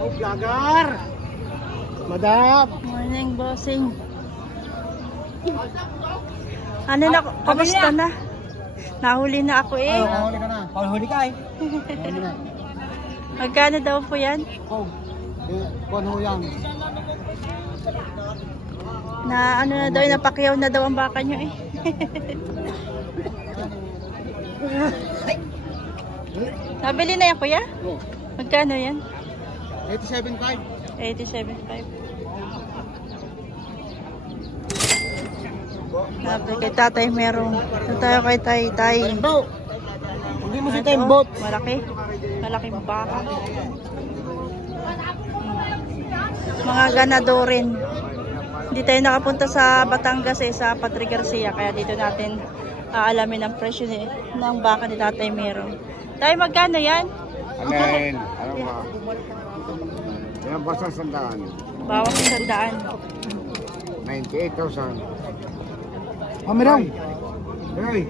Oh, vlogger! Madam! Morning, bossing. Ano na, kamusta na? Nahuli na ako eh. Nahuli ka na. Nahuli ka eh. Nahuli na. Magkano daw po yan? Oh, kung ho yan. Na ano na daw, napakyaw na daw ang baka nyo eh. Nabili na yan kuya? Oh. Magkano yan? 87.5. 87.5. Sabi kay tatay merong. Ito tayo kay tay. Timbo! Hindi mo si Timbo. Malaki. Malaking baka. Mga ganadorin. Hindi tayo nakapunta sa Batangas eh, sa Patri Garcia. Kaya dito natin aalamin ang presyo ng baka ni tatay merong. Tay, magkano yan? Alin, ano ba? Yan basta sandaan. Bawang 100. 98,000. Pamirang! Hey!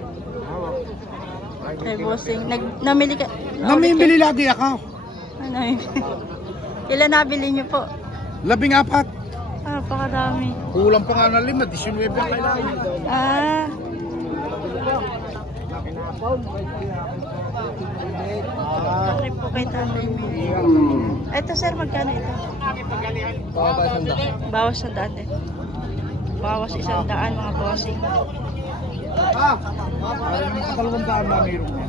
Ay, bossing. Namili ka? Namimili lagi ako. Ano yun? Ilan nabili nyo po? 14. Ah, pakadami. Kulang pa nga ng 5. 19 ang kailangan. Ah. Bakit po kay tatay mo? Ito sir, magkano ito? Bawas 100 eh. Bawas 100 mga bossing. Dalawang daan na mayroon niya.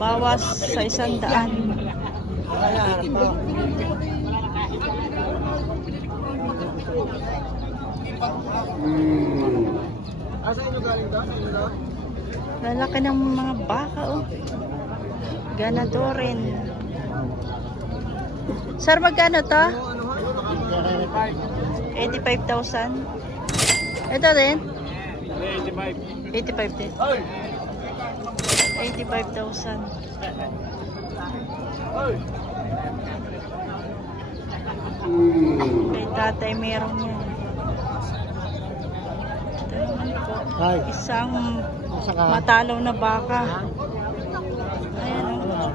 Bawas sa 100. Lalaki ng mga baka oh. Ganadorin. Sir, magkano to? 85,000. Ito din? 85 din. 85,000. Kay tatay meron yan. Ito naman po. Isang matalaw na baka. Ayan o.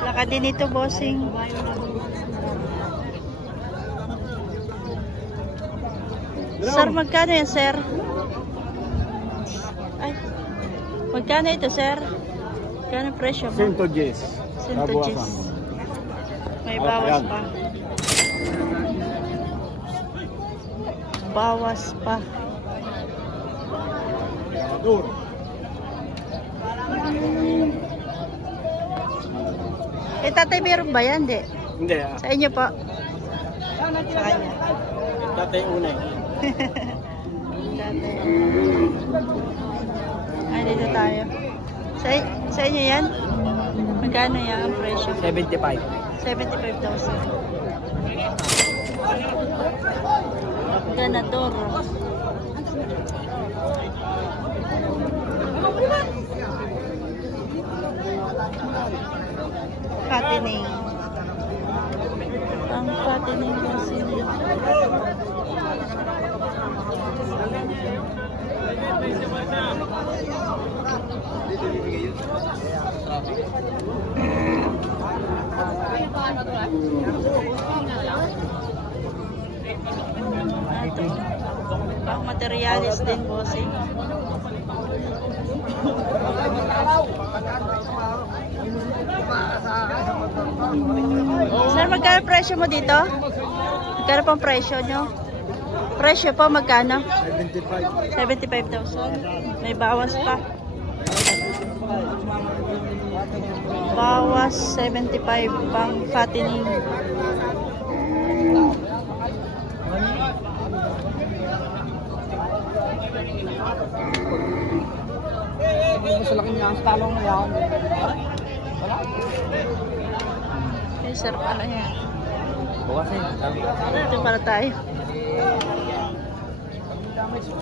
Laka din ito, bossing. Sir, magkano yan, sir? Ay. Magkano ito, sir? Magkano presyo mo? 110. 110. May bawas pa. Bawas pa. Eh, tatay, meron ba yan? Hindi. Hindi Sa inyo po? Sa kanya. Tatay unay. Tatay. Ay, dito tayo. Sa inyo yan? Magkano yan ang presyo? 75. 75,000. Ganador. Fattening. Ang fattening kasi. Ito. Pang materialis din, bossing. Sir, magkano presyo mo dito? Magkano pang presyo nyo? Presyo po, magkano? 75,000. May bawas pa. Bawas 75 pang fattening. Mas laki niya ang talong na yan. Wala. Ay, sir, pala yan. Bukas eh. Ito para tayo.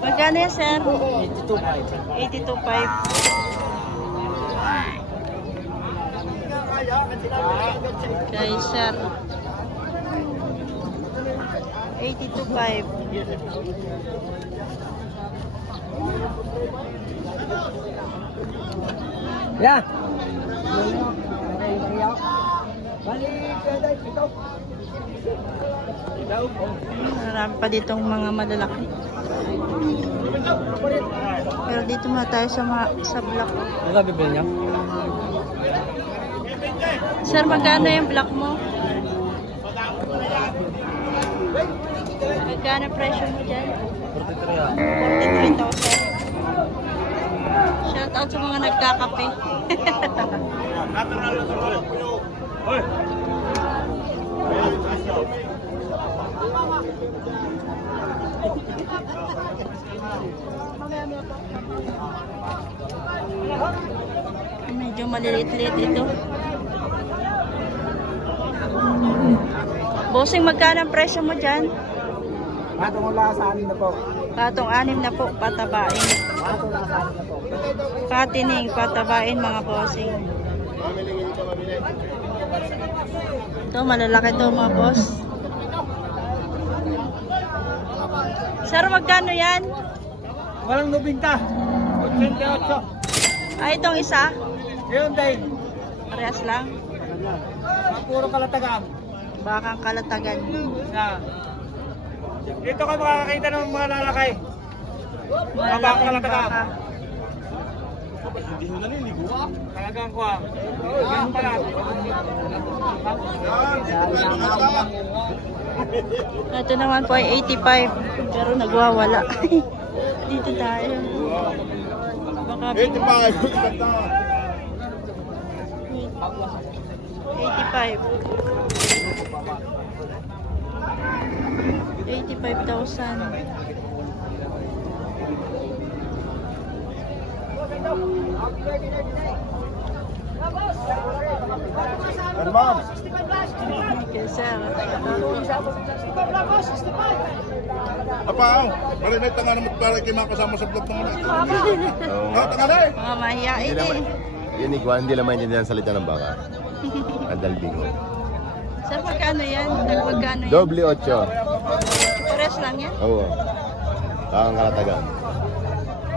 Magkano yan, sir? 82.5. 82.5. Kay sir. 82.5. Yeah. Marami pa ditong mga malalaki. Pero dito muna tayo sa black. Ano bibili niya? Sir, magkano yung black mo? Magkano presyo mo dyan? 43,000. Shout out sa mga nagkakape. Medyo maliliit-liit ito. Bossing, magkano ang presyo mo dyan? Patong wala sa amin na po. Patong 6 na po, patabain. Patong wala sa amin na po. Patining, patabain mga bossing. Ito, malalaki to mga boss. Sir, magkano yan? Walang 90. 28. Ay, itong isa? Yun din. Parehas lang. Puro kalatagan. Bakang kalatagan. Na. Dito ka makakakita ng mga lalakay. Malalaking kalatagan. baka. Hindi mo naliligo ah. Talagang ko ah. Ganun pala. Ito naman po ay 85. Pero nagwawala. Dito tayo. Baka 85,000. Okay, sir. Apa, marinig tanga naman para kayo makasama sa vlog naman. Tanga na eh. Mga mahihain eh. Yan igual, hindi lang maintindihan ang salita ng baka. Andalbingo. Sir, magkano yan? Magkano yan? Doble 8. Pares lang yan? Oo. Bakang kalatagan.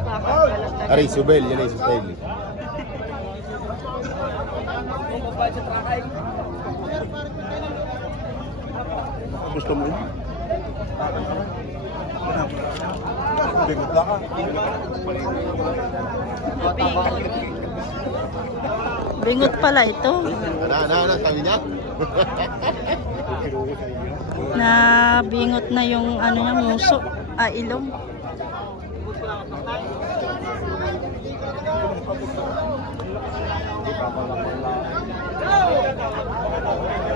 Bakang kalatagan. Ari, subel, yan ay subel. Gusto mo yun? Bigot lang ka. Bingot pala ito. Ano, sabi niya? Na bingot na yung ano niya, muso. Ilong.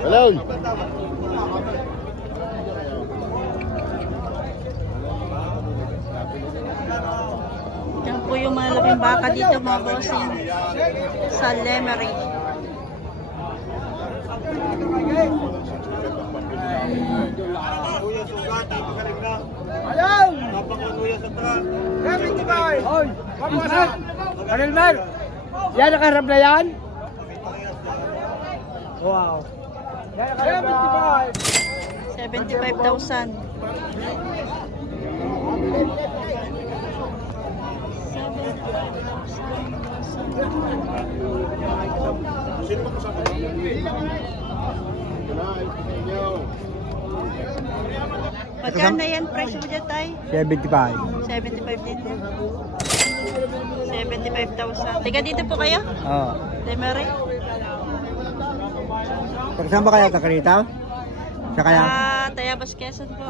Hello! Yan po yung malaking baka dito mga bossing. Sa Lemery. Ayaw! Kami tibay! Hoy! Pamusan! Karilmer! Yan nakarap na yan? Wow! Yan nakarap na yan! 75,000. Magkano yan presyo mo dyan, tay? 75. 75 din. 75,000. Tiga dito po kayo? Oo. Lemery? Saan ba kaya takarita? Sa kaya? Tayabas, Quezon po.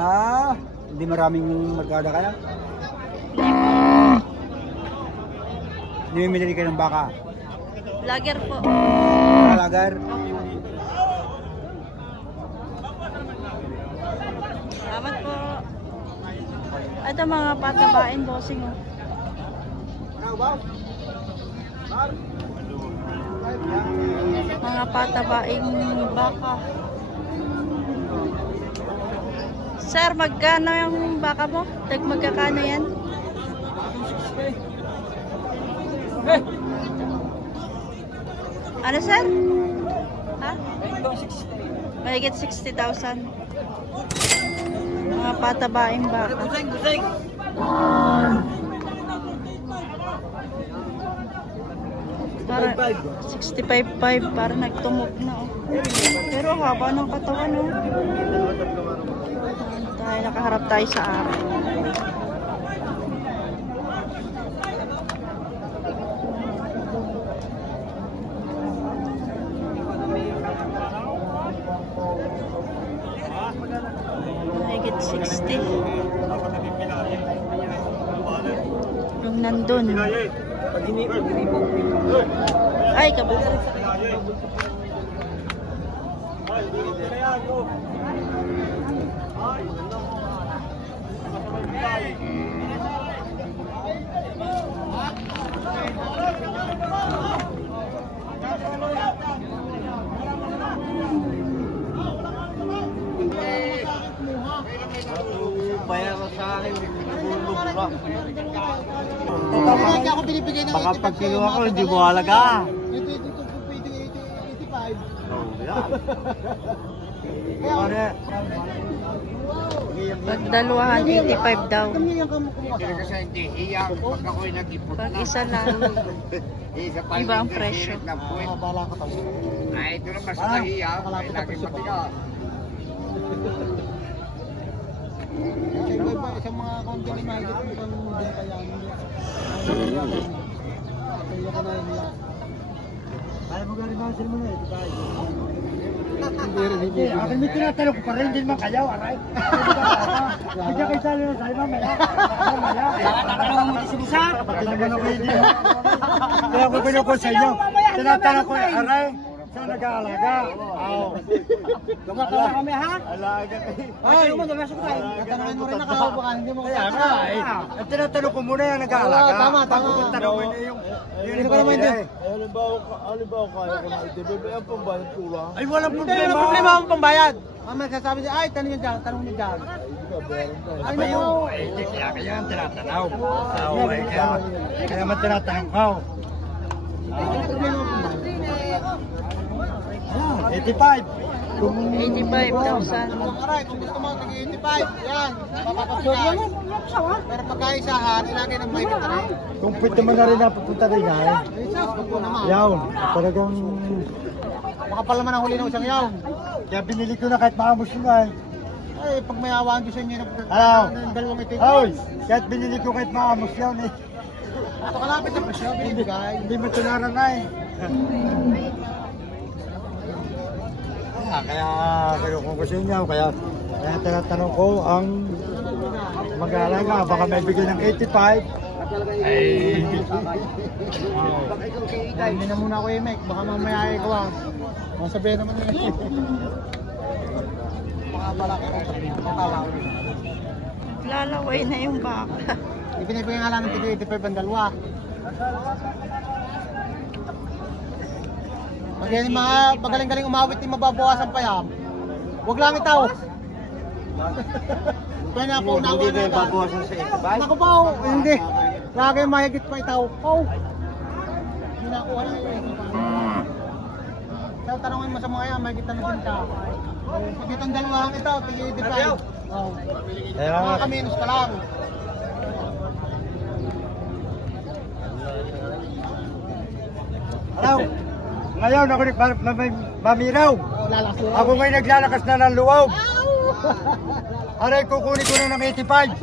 Hindi maraming magkada kaya? Hindi po. Nimimili kayo ng baka. Lager po. Lagar. Salamat po. Ito mga patabain, bossing. Oh. Mga patabaing baka. Sir, magkano yung baka mo? Magkakano yan? Ano, sir? Ha? Mahigit 60,000. Mga patabaing baka. Para 65.5 para nagtumok na oh. Pero haba ng katawan oh. Tayo nakaharap tayo sa araw. Higit 60. Yung nandun. Ay, kabila. Baka pag kinuha ko, hindi mo halaga. Pag dalawahan, 85 daw. Talaga sa hindi hiyang pag ako'y nag-ipot Pag isa lang, iba ang presyo. Ay, ito naman sa kahiyang. Ay, laging matiga. Sa mga company, mahigit mo kang din kaya. Kaya mo gano'n ba sila muna ito tayo? Hindi. Akin may tinatanong ko pa rin, hindi naman kayaw, aray. Hindi kayo sali na sa'yo, mamaya. Tinatanong mo si Busa? Tinatanong ko hindi. Kaya ko ko sa inyo. Tinatanong ko, aray. Saan nag-aalaga? Oo. Tumatawa kami ha? Alaga kayo. Ay, tatanungin mo rin na kahaw baka hindi mo kaya nga eh. Ang tinatanong ko muna yung nag-aalaga. Tama. Tanungin niyo yung... Hindi ko naman din. Halimbawa kaya ko na itibig, ang pambayad kulang. Ay, walang problema. Walang problema ang pambayad. Ang magsasabi siya, ay, tanong niyo dyan. Ay, no. Kaya ang tinatanaw. Kaya man tinatanong ko. 85. 85,000. Aray, kung gusto mo, sige 85. Yan, papapapagay. Pero pagkaisahan, ilagay ng may katara. Kung pwede mo na rin napupunta rin ay. Yawn, talagang... Makapal naman ang huli ng isang yawn. Kaya binili ko na kahit maamos yun ay. Ay, pag may awaan ko sa inyo ng dalawang itik. Ay, kahit binili ko kahit maamos yun eh. Ito kalapit na presyo, binibigay. Hindi mo tunaran na eh. Kaya kung gusto niyo, kaya tinatanong ko ang mag-aalaga, baka may bigay ng 85. Ay, hindi na muna ako i-make, baka mamaya ay gawa. Masabihin naman nila. Baka balaki ko tawa ko. Lalaway na yung baka. Ibinibigay nga lang ng tigil 85 ang dalawa. Pag yan yung mga magaling-galing umawit yung mababawasan pa yan, huwag lang itaw. Kaya na po unawa na ito. Babawasan sa ito ba? Naku po, hindi. Lagi mahigit pa itaw. Hindi na kuha na yun. Kaya tanongin mo sa mga yan, mahigit na din ka. Pag itong dalawang itaw, tigil 85. Mga kaminus ka lang. Araw! Ngayon ako mamiraw. Ako ngayon naglalakas na ng luwaw. Aray, kukunin ko na ng 85.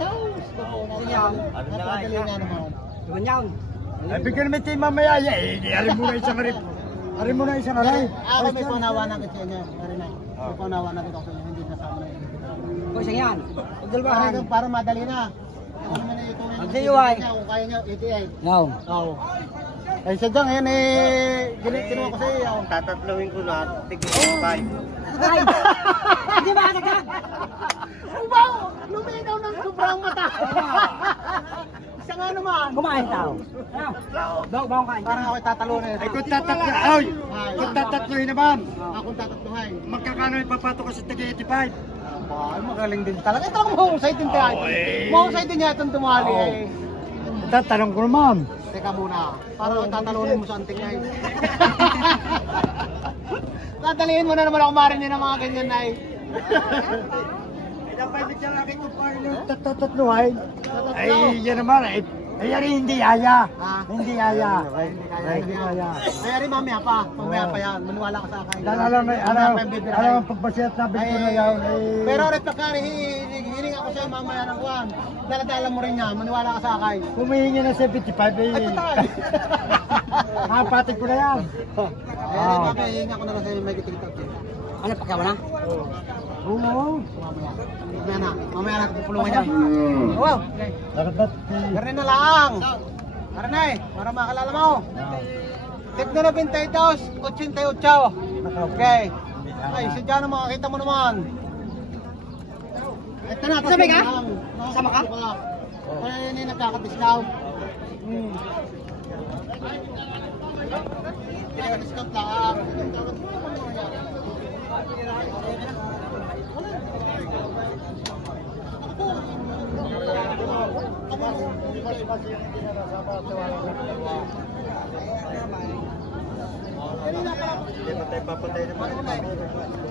Ay, bigyan naman tayo mamaya. Arin mo na isang arip. Arin mo na isang aray. Ako may paunawa na kita niya. May paunawa na kita sa inyo. Hindi nasama na yun. O, isang yan. Para madali na. Ang sa'yo ay? Kung kaya niya, 88. Oo. Ay, sadyang yan eh, ginawa ko sa iyo. Tatatluhin ko na, tig-5. Ay! Hindi ba agad? Ubaw! Luminaw ng sobrang mata! Isa nga naman! Kumain tao! Bawang kain. Parang ako'y tatalunin. Ay, kung tatatluhin, ay! Kung tatatluhin naman! Kung tatatluhin. Magkakano yung papato ko sa tig-85? Ay, magaling din talaga. Ito ang mahusay din tayo. Mahusay din niya itong tumali eh. Tatanong ko naman. Teka muna, para tatalunin mo sa anting ay. Tatalihin mo na naman ako marinig ng mga ganyan ay. Ay, dapat hindi siya laki kung paano yung tatatluhay. Ay, yan naman ay. Eh, yan hindi yaya. Ha? Hindi yaya. Hindi kaya. Kaya rin mamaya pa yan. Maniwala ka sa akin. Alam ang pagpasiyat na bigyan na yan. Pero rin pagkari, hiling ako sa'yo mamaya ng kuwan. Daladala mo rin niya, maniwala ka sa akin. Humihingi na 75 Ay, patay! Kapatig ko na yan. Kaya rin hihingi ako na lang sa'yo may kitikita. Ano, pagkawa na? Oo. Mamaya na, pupulungan niya. Wow! Dapat ba't? Ganun na lang. Aranay, para makalala mo. Tip na 92, 88. Okay. Ay, sadya na makakita mo naman. Ito na, sabi ka? Sama ka? Kaya yun yung nagkaka-discount. Discount lang.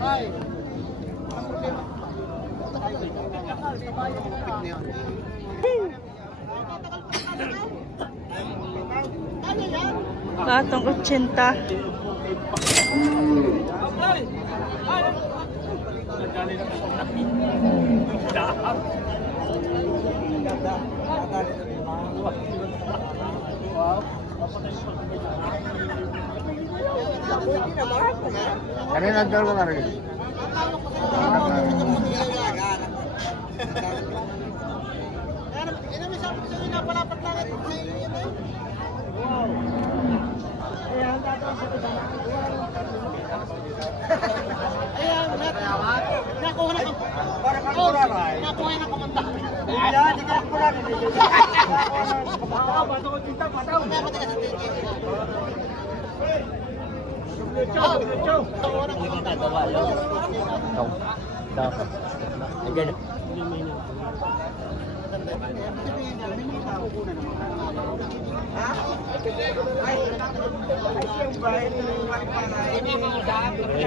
Ay. Patong 80. Ano yung nagdala mo nga rin?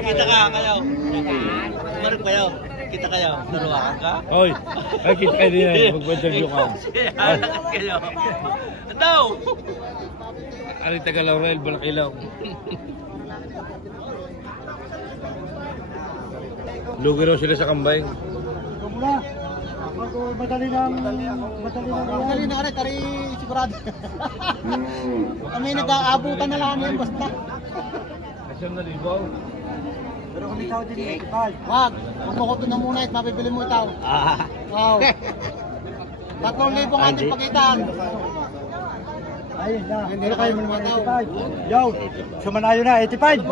Kita ka kayo. Mark kayo. Kita kayo. Naruwakan ka? Oy, ay kita kayo din. Mag-interview ka. Alakas kayo. Ano? Ari taga Laurel, Balakilaw. Lugi raw sila sa kambay. Madali na rin, tari sigurado. Kami nag-aabutan na lang yan basta. Asyam na libaw. Pero kung ikaw din eh, Wag, magkukuto na muna at mabibili mo itaw. Wow. 3,000 ang ating pagitan. ayun na. Hindi na kayo manumataw. Yo, sumanayo na, 85.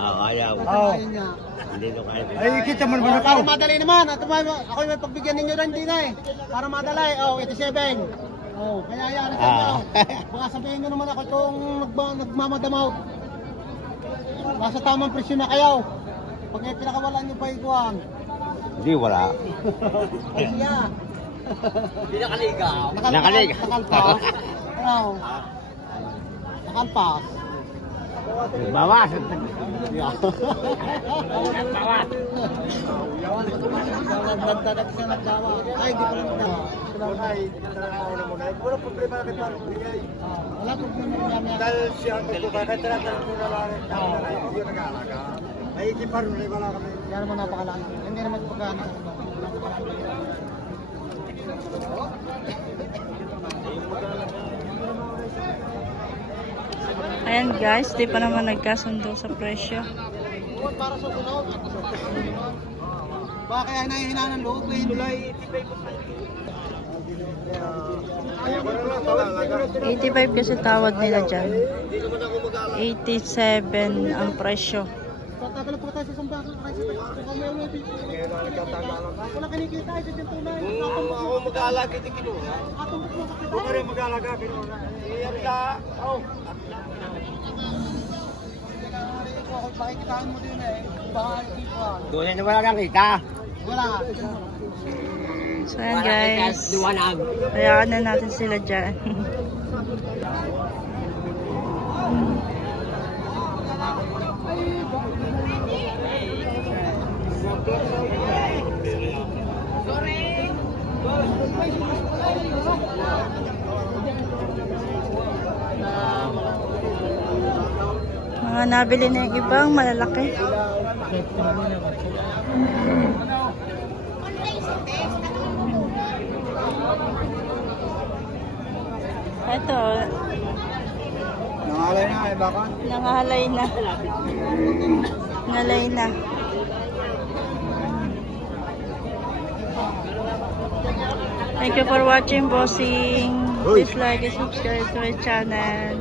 Ayaw. Oo. Ayun nga. Hindi ko kaya. Ay, kita mo naman Para ako. madali naman. At ako may pagbigyan ninyo rin din eh. Para madali. Oh, 87. Oh, kaya yan. Baka sabihin nyo naman ako itong nagmamadamaw. Nasa tamang presyo na kayo. Pag may pinakawalan nyo pa ikuhan. Hindi, wala. Ay, yeah. Hindi nakaligaw. Nakalpas. Ano? Nakalpas. Bawas. Nagdagat siya nagdawa. Ay, di pala nagdawa. Wala problema na kita. Wala problema namin. Dahil siya ang magkakataratan ko na lang. Hindi nag-aalaga. May ikipar rin, wala kami. Yan naman napakalaki. Hindi naman pagkano. Ayan guys, di pa naman nagkasundo sa presyo. Para sa sunod. Baka kaya nahihina ng loob eh. Tulay 85 kasi tawad nila dyan. 87 ang presyo. Tatagal po tayo sa isang baka. Wala kinikita ay sa dyan tunay. Ako mag-aalaga din kinuha. Huwag ka rin mag-aalaga kinuha. Iyan ka. Pakikitaan mo din eh. Baka ikipan. Doon na wala kang kita. Wala. So ayan guys, Liwanag. hayaan na natin sila dyan. Mga nabili na yung ibang malalaki. Ito. Nangalay na eh, baka? Nangahalay na. Ngalay na. Thank you for watching, bossing. Please like and subscribe to my channel.